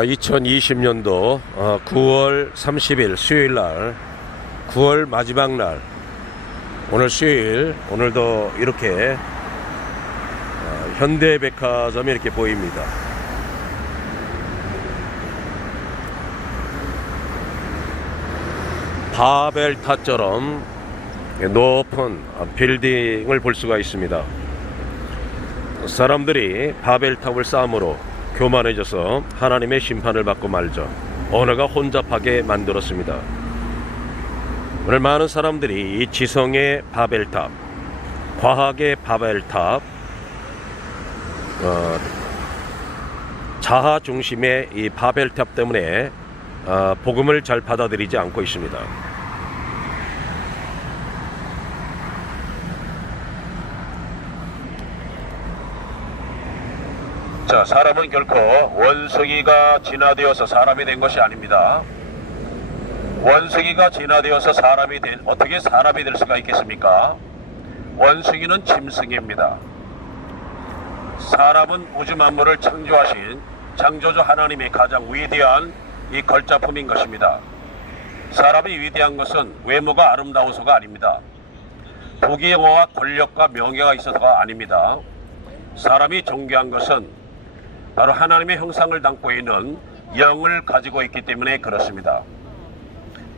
2020년도 9월 30일 수요일 날, 9월 마지막 날, 오늘 수요일, 오늘도 이렇게 현대백화점이 이렇게 보입니다. 바벨탑처럼 높은 빌딩을 볼 수가 있습니다. 사람들이 바벨탑을 쌓음으로 교만해져서 하나님의 심판을 받고 말죠. 언어가 혼잡하게 만들었습니다. 오늘 많은 사람들이 이 지성의 바벨탑, 과학의 바벨탑, 자아 중심의 이 바벨탑 때문에 복음을 잘 받아들이지 않고 있습니다. 자, 사람은 결코 원숭이가 진화되어서 사람이 된 것이 아닙니다. 원숭이가 진화되어서 어떻게 사람이 될 수가 있겠습니까? 원숭이는 짐승입니다. 사람은 우주 만물을 창조하신 창조주 하나님의 가장 위대한 이 걸작품인 것입니다. 사람이 위대한 것은 외모가 아름다워서가 아닙니다. 부귀영화와 권력과 명예가 있어서가 아닙니다. 사람이 존귀한 것은 바로 하나님의 형상을 담고 있는 영을 가지고 있기 때문에 그렇습니다.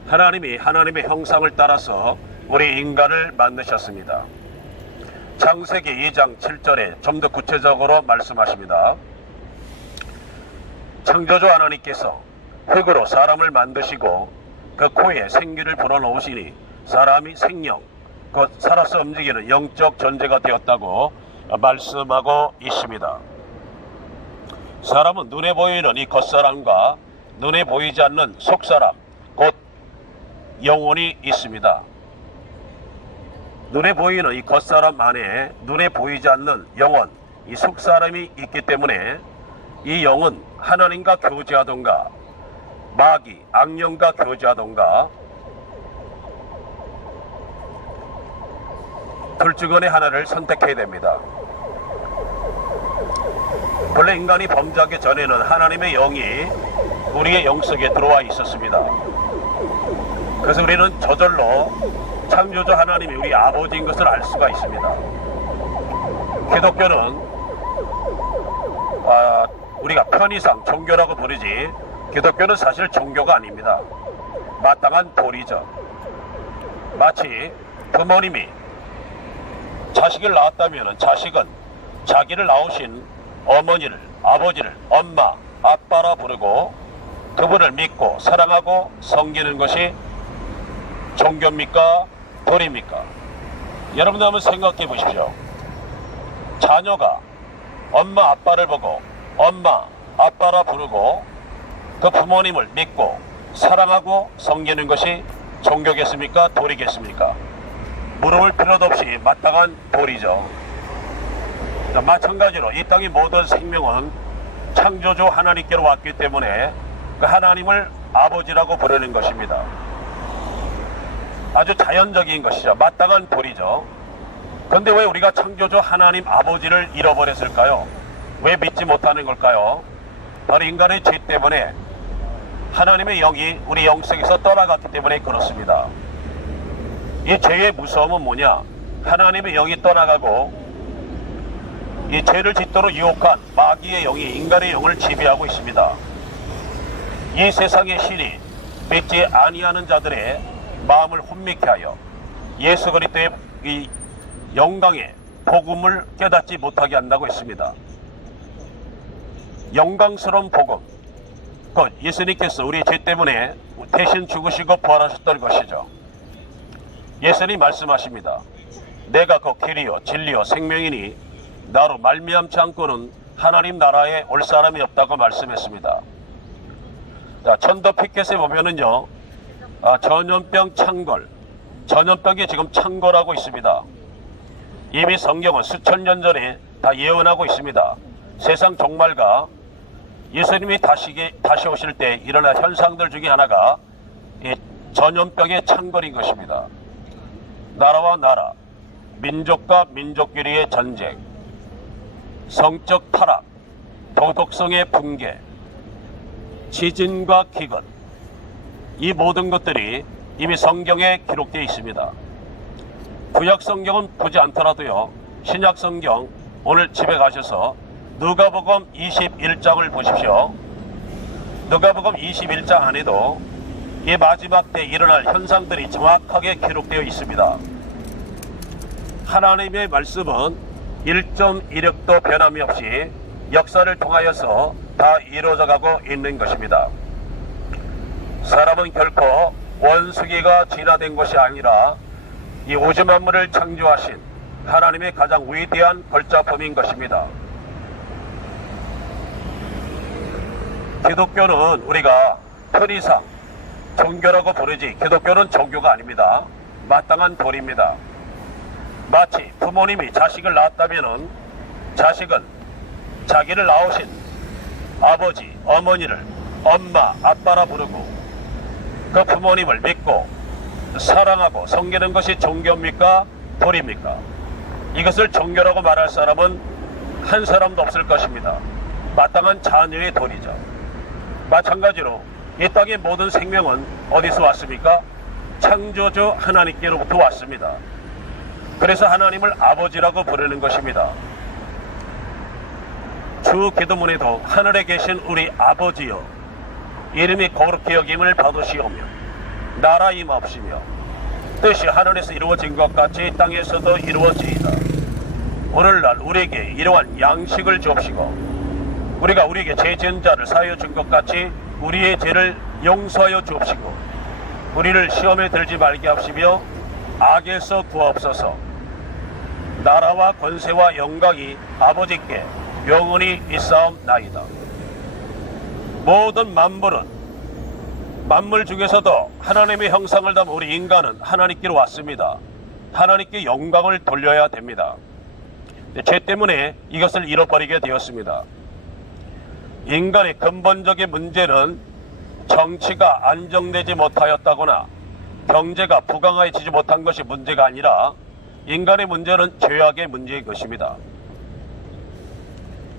하나님이 하나님의 형상을 따라서 우리 인간을 만드셨습니다. 창세기 2장 7절에 좀 더 구체적으로 말씀하십니다. 창조주 하나님께서 흙으로 사람을 만드시고 그 코에 생기를 불어넣으시니 사람이 생명, 곧 살아서 움직이는 영적 존재가 되었다고 말씀하고 있습니다. 사람은 눈에 보이는 이 겉사람과 눈에 보이지 않는 속사람, 곧 영혼이 있습니다. 눈에 보이는 이 겉사람 안에 눈에 보이지 않는 영혼, 이 속사람이 있기 때문에 이 영은 하나님과 교제하던가 마귀, 악령과 교제하던가 둘 중 간의 하나를 선택해야 됩니다. 본래 인간이 범죄하기 전에는 하나님의 영이 우리의 영속에 들어와 있었습니다. 그래서 우리는 저절로 창조주 하나님이 우리 아버지인 것을 알 수가 있습니다. 기독교는 우리가 편의상 종교라고 부르지, 기독교는 사실 종교가 아닙니다. 마땅한 도리죠. 마치 부모님이 자식을 낳았다면 자식은 자기를 낳으신 어머니를, 아버지를 엄마, 아빠라 부르고 그분을 믿고 사랑하고 섬기는 것이 종교입니까? 도리입니까? 여러분들 한번 생각해 보십시오. 자녀가 엄마, 아빠를 보고 엄마, 아빠라 부르고 그 부모님을 믿고 사랑하고 섬기는 것이 종교겠습니까? 도리겠습니까? 물어볼 필요도 없이 마땅한 도리죠. 마찬가지로 이 땅의 모든 생명은 창조주 하나님께로 왔기 때문에 그 하나님을 아버지라고 부르는 것입니다. 아주 자연적인 것이죠. 마땅한 도리죠. 그런데 왜 우리가 창조주 하나님 아버지를 잃어버렸을까요? 왜 믿지 못하는 걸까요? 바로 인간의 죄 때문에 하나님의 영이 우리 영성에서 떠나갔기 때문에 그렇습니다. 이 죄의 무서움은 뭐냐? 하나님의 영이 떠나가고 이 죄를 짓도록 유혹한 마귀의 영이 인간의 영을 지배하고 있습니다. 이 세상의 신이 믿지 아니하는 자들의 마음을 혼미케 하여 예수 그리스도의 이 영광의 복음을 깨닫지 못하게 한다고 했습니다. 영광스러운 복음, 곧 예수님께서 우리 죄 때문에 대신 죽으시고 부활하셨던 것이죠. 예수님 말씀하십니다. 내가 그 길이요 진리요 생명이니 나로 말미암지 않고는 하나님 나라에 올 사람이 없다고 말씀했습니다. 자, 천도 피켓에 보면은요, 전염병 창궐, 전염병이 지금 창궐하고 있습니다. 이미 성경은 수천 년 전에 다 예언하고 있습니다. 세상 종말과 예수님이 다시 오실 때 일어날 현상들 중에 하나가 이 전염병의 창궐인 것입니다. 나라와 나라, 민족과 민족끼리의 전쟁, 성적 타락, 도덕성의 붕괴, 지진과 기근, 이 모든 것들이 이미 성경에 기록되어 있습니다. 구약 성경은 보지 않더라도요, 신약 성경 오늘 집에 가셔서 누가복음 21장을 보십시오. 누가복음 21장 안에도 이 마지막 때 일어날 현상들이 정확하게 기록되어 있습니다. 하나님의 말씀은 1.1획도 변함이 없이 역사를 통하여서 다 이루어져 가고 있는 것입니다. 사람은 결코 원수기가 진화된 것이 아니라 이 우주 만물을 창조하신 하나님의 가장 위대한 걸작품인 것입니다. 기독교는 우리가 편의상 종교라고 부르지 기독교는 종교가 아닙니다. 마땅한 도리입니다. 마치 부모님이 자식을 낳았다면 자식은 자기를 낳으신 아버지, 어머니를 엄마, 아빠라 부르고 그 부모님을 믿고 사랑하고 섬기는 것이 종교입니까? 도리입니까? 이것을 종교라고 말할 사람은 한 사람도 없을 것입니다. 마땅한 자녀의 도리죠. 마찬가지로 이 땅의 모든 생명은 어디서 왔습니까? 창조주 하나님께로부터 왔습니다. 그래서 하나님을 아버지라고 부르는 것입니다. 주 기도문에도 하늘에 계신 우리 아버지여 이름이 거룩히 여김을 받으시오며 나라 임하옵시며 뜻이 하늘에서 이루어진 것 같이 땅에서도 이루어지이다. 오늘날 우리에게 이러한 양식을 주옵시고 우리가 우리에게 죄 지은 자를 사하여 준 것 같이 우리의 죄를 용서하여 주옵시고 우리를 시험에 들지 말게 하시며 악에서 구하옵소서. 나라와 권세와 영광이 아버지께 영원히 있사옵나이다. 모든 만물 중에서도 하나님의 형상을 담은 우리 인간은 하나님께로 왔습니다. 하나님께 영광을 돌려야 됩니다. 죄 때문에 이것을 잃어버리게 되었습니다. 인간의 근본적인 문제는 정치가 안정되지 못하였다거나 경제가 부강해지지 못한 것이 문제가 아니라 인간의 문제는 죄악의 문제인 것입니다.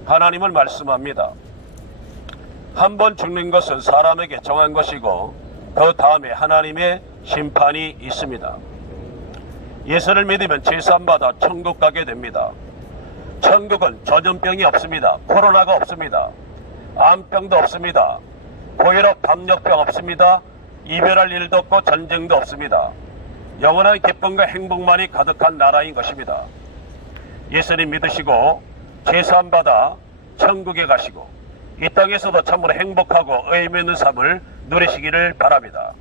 하나님은 말씀합니다. 한 번 죽는 것은 사람에게 정한 것이고 그 다음에 하나님의 심판이 있습니다. 예수를 믿으면 제사함받아 천국 가게 됩니다. 천국은 전염병이 없습니다. 코로나가 없습니다. 암병도 없습니다. 고혈압, 담력병 없습니다. 이별할 일도 없고 전쟁도 없습니다. 영원한 기쁨과 행복만이 가득한 나라인 것입니다. 예수님 믿으시고 제사함받아 천국에 가시고 이 땅에서도 참으로 행복하고 의미 있는 삶을 누리시기를 바랍니다.